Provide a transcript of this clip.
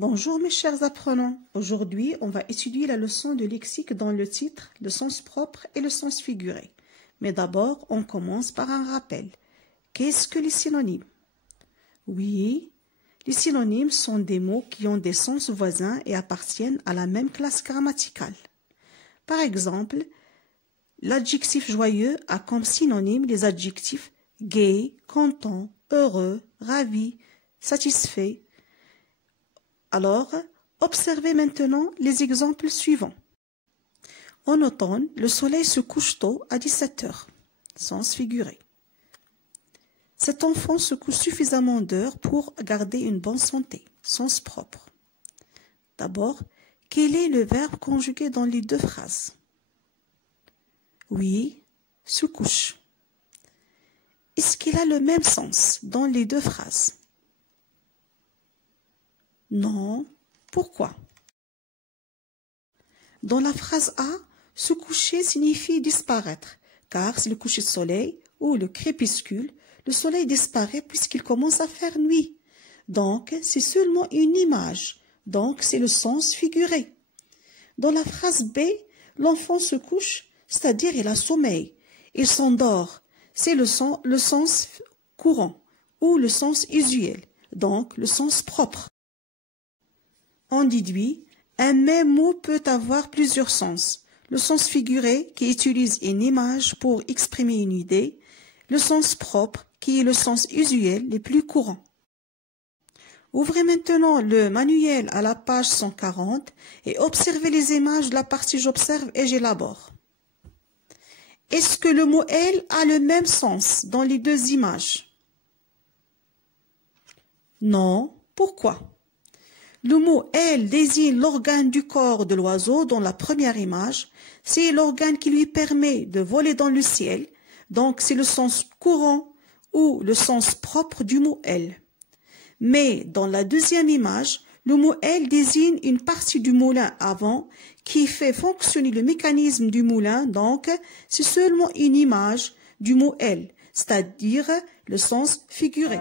Bonjour mes chers apprenants, aujourd'hui on va étudier la leçon de lexique dans le titre, le sens propre et le sens figuré. Mais d'abord on commence par un rappel. Qu'est-ce que les synonymes? Oui, les synonymes sont des mots qui ont des sens voisins et appartiennent à la même classe grammaticale. Par exemple, l'adjectif joyeux a comme synonyme les adjectifs gai, content, heureux, ravi, satisfait. Alors, observez maintenant les exemples suivants. En automne, le soleil se couche tôt à 17 heures. Sens figuré. Cet enfant se couche suffisamment d'heures pour garder une bonne santé. Sens propre. D'abord, quel est le verbe conjugué dans les deux phrases? Oui, se couche. Est-ce qu'il a le même sens dans les deux phrases? Non. Pourquoi? Dans la phrase A, se coucher signifie disparaître, car c'est le coucher de soleil ou le crépuscule, le soleil disparaît puisqu'il commence à faire nuit. Donc, c'est seulement une image, donc c'est le sens figuré. Dans la phrase B, l'enfant se couche, c'est-à-dire il a sommeil, il s'endort, c'est le sens courant ou le sens usuel, donc le sens propre. On déduit, un même mot peut avoir plusieurs sens. Le sens figuré qui utilise une image pour exprimer une idée, le sens propre qui est le sens usuel le plus courant. Ouvrez maintenant le manuel à la page 140 et observez les images de la partie j'observe et j'élabore. Est-ce que le mot « elle » a le même sens dans les deux images? Non. Pourquoi? Le mot « elle » désigne l'organe du corps de l'oiseau dans la première image. C'est l'organe qui lui permet de voler dans le ciel. Donc, c'est le sens courant ou le sens propre du mot « elle ». Mais dans la deuxième image, le mot « elle » désigne une partie du moulin avant qui fait fonctionner le mécanisme du moulin. Donc, c'est seulement une image du mot « elle », c'est-à-dire le sens figuré.